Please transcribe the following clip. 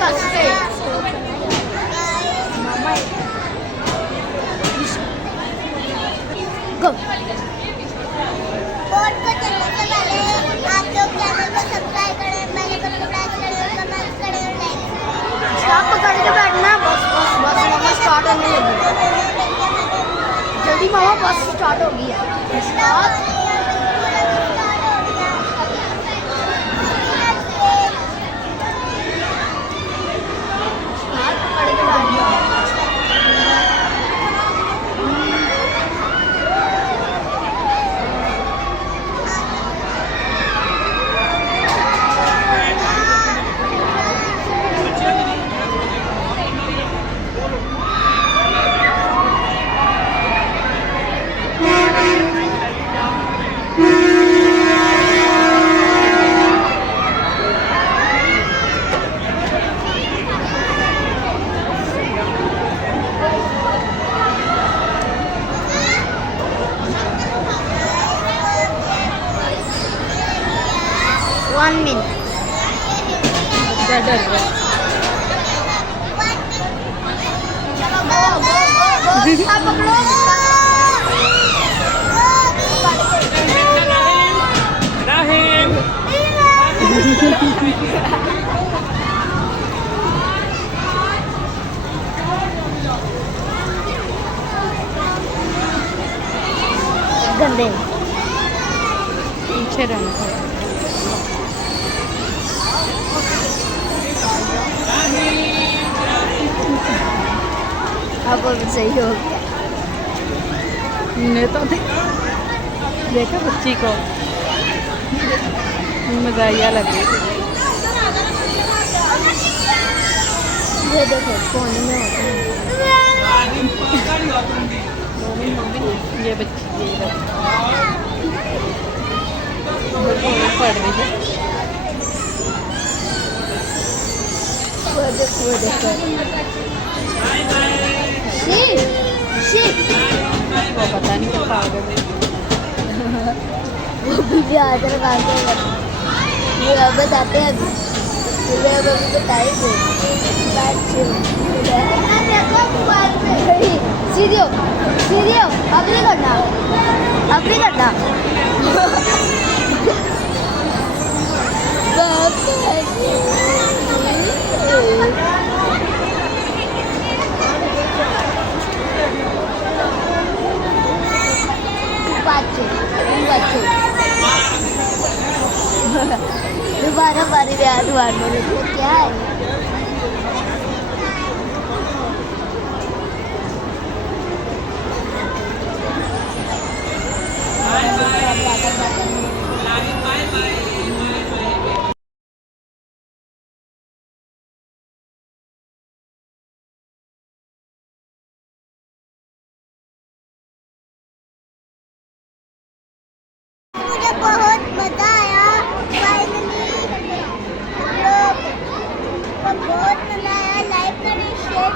कसते गो बोर्ड को चलने से पहले आप लोग चैनल को सब्सक्राइब करें, बेल आइकन को प्रेस करें, कमेंट करें और लाइक करें। आप पकड़ के बैठना। बस बस बस मामा स्टार्ट होने लगी। जल्दी मामा बस स्टार्ट हो गई है। स्टार्ट पकड़ के बैठ जाओ। 1 minute. डर गंदे पीछे रहना। अब सही हो गया। तो देखा बच्ची को मज़ाइया लग रही थी। ये देखो फोन में ये बच्ची पढ़ रही है। वो देखो वो पता नहीं क्या पागल है। वो भी आदर गाते हैं। ये अब बताते हैं अभी। ये अब अभी बताएंगे। सीरियो सीरियो अब नहीं करना, अब नहीं करना। दोबारा बारी याद मारने लगे क्या है। मुझे बहुत मजा आया। फाइनली हम लोग को बहुत मजा आया। लाइक करें, शेयर